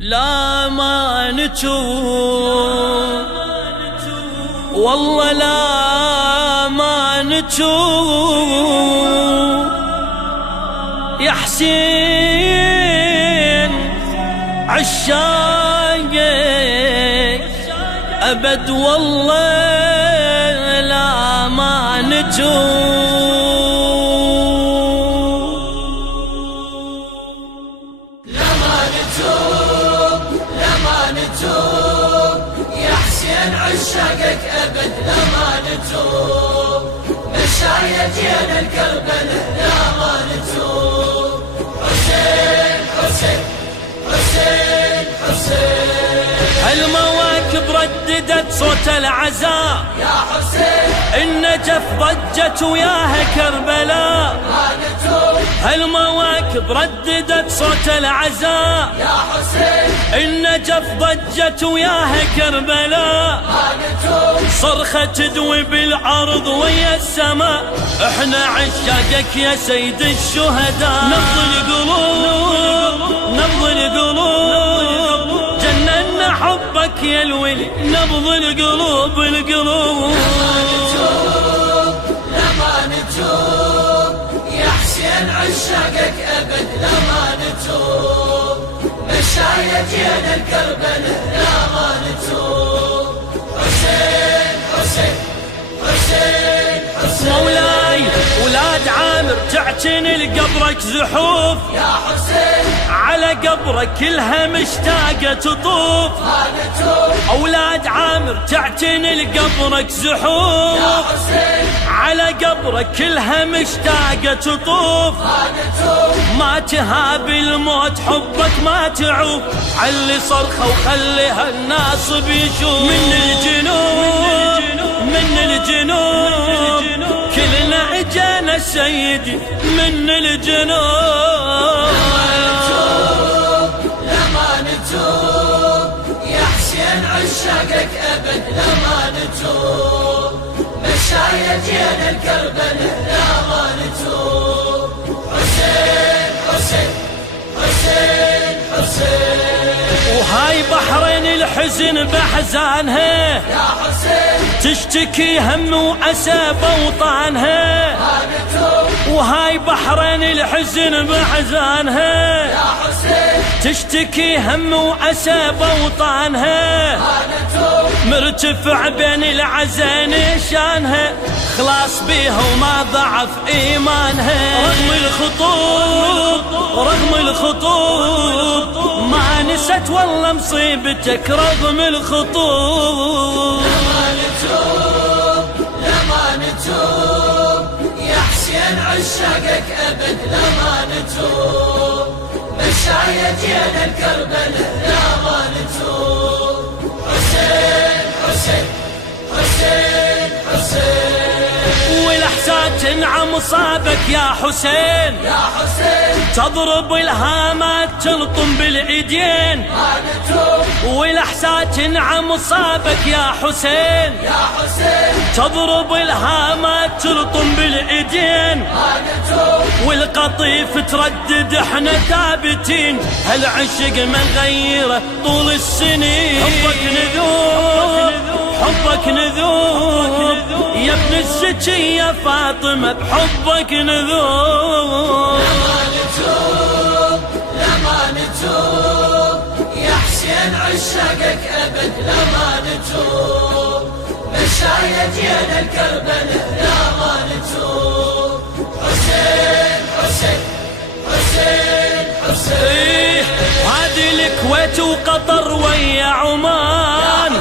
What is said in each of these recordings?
لا ما نتوب والله لا ما نتوب يا حسين عشاقك أبد والله لا ما نتوب. عشاقك أبد لا ما نتوب، مشايتنا الكربلة لا ما نتوب. حسين حسين حسين حسين المواكب رددت صوت العزاء يا حسين، النجف ضجت وياها كربلاء ما نتوب. المواكب رددت صوت العزاء يا حسين، النجف ضجت وياها كربلاء ما نتوب. صرخة تدوي بالعرض ويا السماء، احنا عشاقك يا سيد الشهداء. نبض القلوب نبض القلوب جننا حبك يا الولي، نبض القلوب القلوب. لا ما نتوب يا حسين عشاقك أبد لا ما نتوب، مشايتنا الكربلة لا ما نتوب. حسين حسين حسين حسين مولاي ولاد عامر تعتني لقبرك زحوف، يا حسين على قبرك كلها مشتاقة تطوف. ما نتوب. أولاد عامر تعتني لقبرك زحوف، يا حسين على قبرك كلها مشتاقة تطوف. ما نتوب. ما تهاب الموت حبك ما تعوف، علي صرخة وخليها الناس بيشوف. من الجنوب من الجنوب كلنا اجانا سيدي من الجنوب. لا ما نتوب يا حسين عشاقك أبد لا ما نتوب، مشايتنا الكربلة لا ما نتوب. حسين حسين حسين حسين وهاي بحرين الحزن بحزانها، يا حسين تشتكي هم وأسى بوطانها. ما نتوب. وهاي بحرين الحزن بحزانها، يا حسين تشتكي هم وأسى بوطانها. ما نتوب. مرتفع بين العزين شانها، خلاص بيها وما ضعف إيمانها. رغم الخطوب رغم الخطوب ما نست والله مصيبتك، رغم الخطوب. ما نتوب لا ما نتوب يا حسين عشاقك أبد لا ما نتوب، مشايتنا الكربلة لا ما نتوب. حسين حسين حسين حسين والإحسان تنعم صابك يا حسين، يا حسين تضرب الهامات تلطم بالإيدين. ما نتوب. والإحسان تنعم صابك يا حسين، يا حسين تضرب الهامات تلطم بالإيدين. ما نتوب. والقطيف تردد احنا ثابتين، هالعشق ما نغيره طول السنين. حبك نذوب حبك نذوب يا ابن الزكي يا فاطمة، بحبك نذوب. ما نتوب لا ما نتوب يا حسين عشاقك أبد لا ما نتوب، مشايتنا الكربلة لا ما نتوب. حسين حسين حسين حسين هذه الكويت وقطر ويا عمان،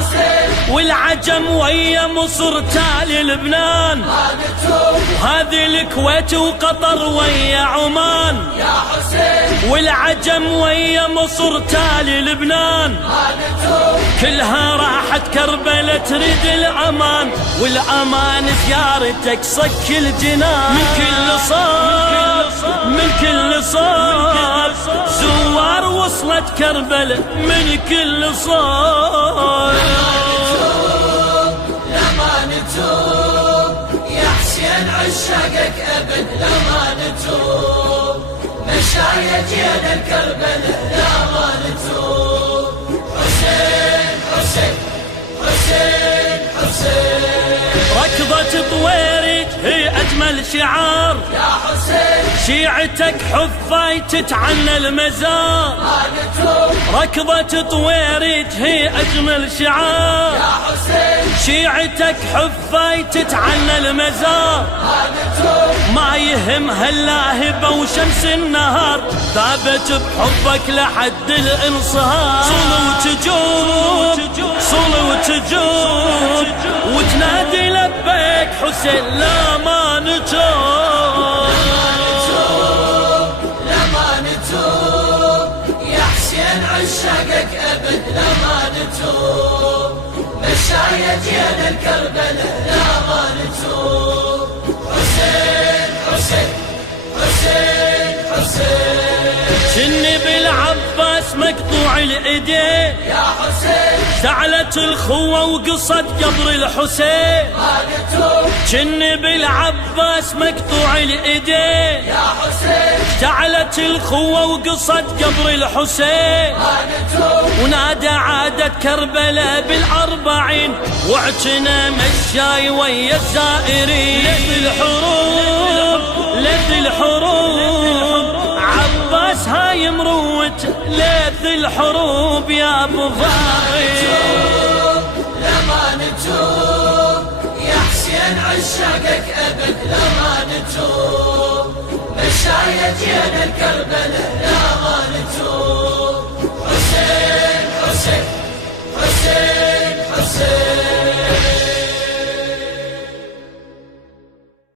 والعجم ويا مصر تالي لبنان. ما نتوب. هذه الكويت وقطر ويا عمان، يا حسين والعجم ويا مصر تالي لبنان. ما نتوب. كلها راحت كربلة تريد الأمان، والأمان زيارتك صك الجنان. من كل صوب من كل صوب زوار وصلت كربلة من كل صوب. لا ما نتوب يا حسين عشاقك أبد لا ما نتوب، مشايتنا الكربلة لا ما نتوب. حسين حسين حسين حسين. ركضة طويرج هي أجمل شعار يا حسين، شيعتك حفاي تتعنى المزار. ما نتوب ركضة طويرج هي أجمل شعار يا حسين، شيعتك حفاي تتعنى المزار. ما نتوب ما يهمها اللاهبة وشمس النهار، ثابت بحبك لحد الانصهار. صلوا وتجوب صلوا وتجوب وتنادي لبيك حسين لا ما نتوب. لما نتوب يا حسين عشاقك أبد لما نتوب. مشاية جينا الكربلاء لما نتوب. حسين حسين حسين حسين. جني بالعباس مقطوع الايدين يا حسين زعلت الخوة وقصد قبر الحسين. ما نتوب جني بالعباس مقطوع الايدين يا حسين، زعلت الخوة وقصد قبر الحسين. ما نتوب ونادى عادة كربلاء بالأربعين وعتنا مشاي ويا الزائرين. لذ الحروب لذ الحروب عباس هاي مروت لذ الحروب يا ابو فارس. لما نتوب يا حسين عشاقك أبد لما نتوب. مشاية جينا الكربلاء لما نتوب. حسين حسين حسين